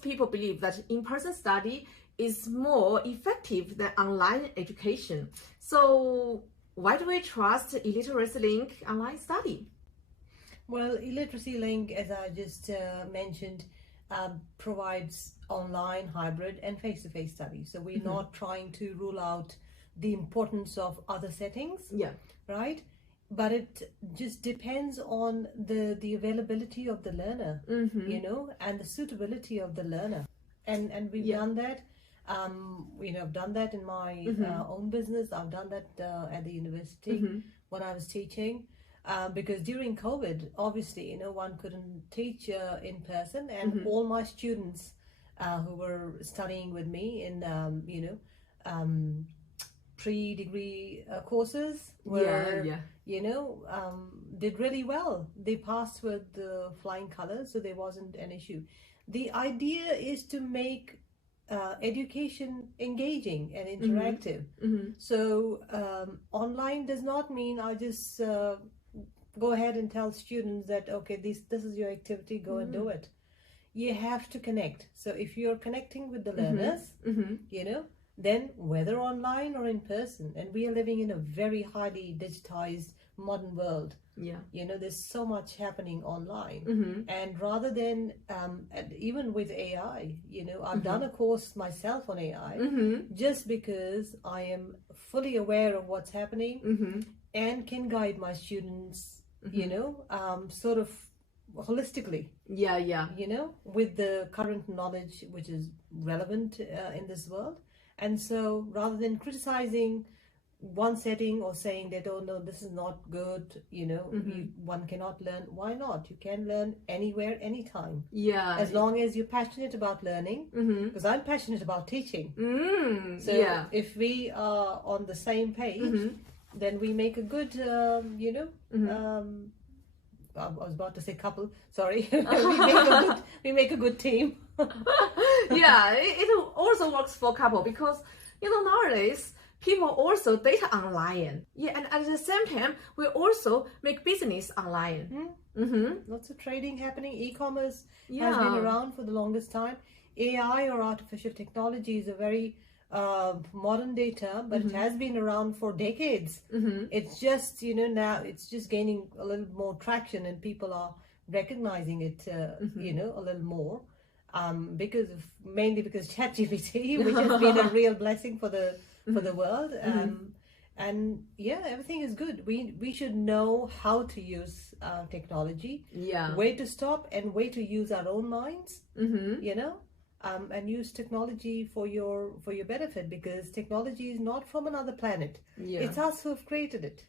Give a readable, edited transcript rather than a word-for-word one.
most people believe that in-person study is more effective than online education. So why do we trust eLiteracyLink online study? Well, eLiteracyLink, as I just mentioned, provides online, hybrid, and face-to-face study. So we're not trying to rule out the importance of other settings, right? But it just depends on the availability of the learner, you know, and the suitability of the learner. And we've done that. You know, I've done that in my own business. I've done that at the university when I was teaching. Because during COVID, obviously, you know, one couldn't teach in person, and all my students who were studying with me in, you know, pre-degree courses were, you know, did really well. They passed with flying colors, so there wasn't an issue. The idea is to make education engaging and interactive. So online does not mean I just go ahead and tell students that, okay, this is your activity, go and do it. You have to connect. So if you're connecting with the learners, you know, then whether online or in person, and we are living in a very highly digitized modern world. You know, there's so much happening online. And rather than, and even with AI, you know, I've done a course myself on AI just because I am fully aware of what's happening and can guide my students, you know, sort of holistically. You know, with the current knowledge which is relevant in this world. And so rather than criticizing one setting or saying that, oh no, this is not good, you know, one cannot learn, why not? You can learn anywhere, anytime. As long as you're passionate about learning, because I'm passionate about teaching. So if we are on the same page, then we make a good, you know, I was about to say couple, sorry. we make a good team. It also works for couple because, you know, nowadays people also date online. And at the same time, we also make business online. Lots of trading happening. E-commerce has been around for the longest time. AI or artificial technology is a very modern day term, but it has been around for decades. It's just, you know, now it's just gaining a little more traction and people are recognizing it, you know, a little more. Mainly because ChatGPT, which has been a real blessing for the world, and everything is good. We should know how to use technology, where to stop and where to use our own minds, you know, and use technology for your benefit, because technology is not from another planet. It's us who have created it.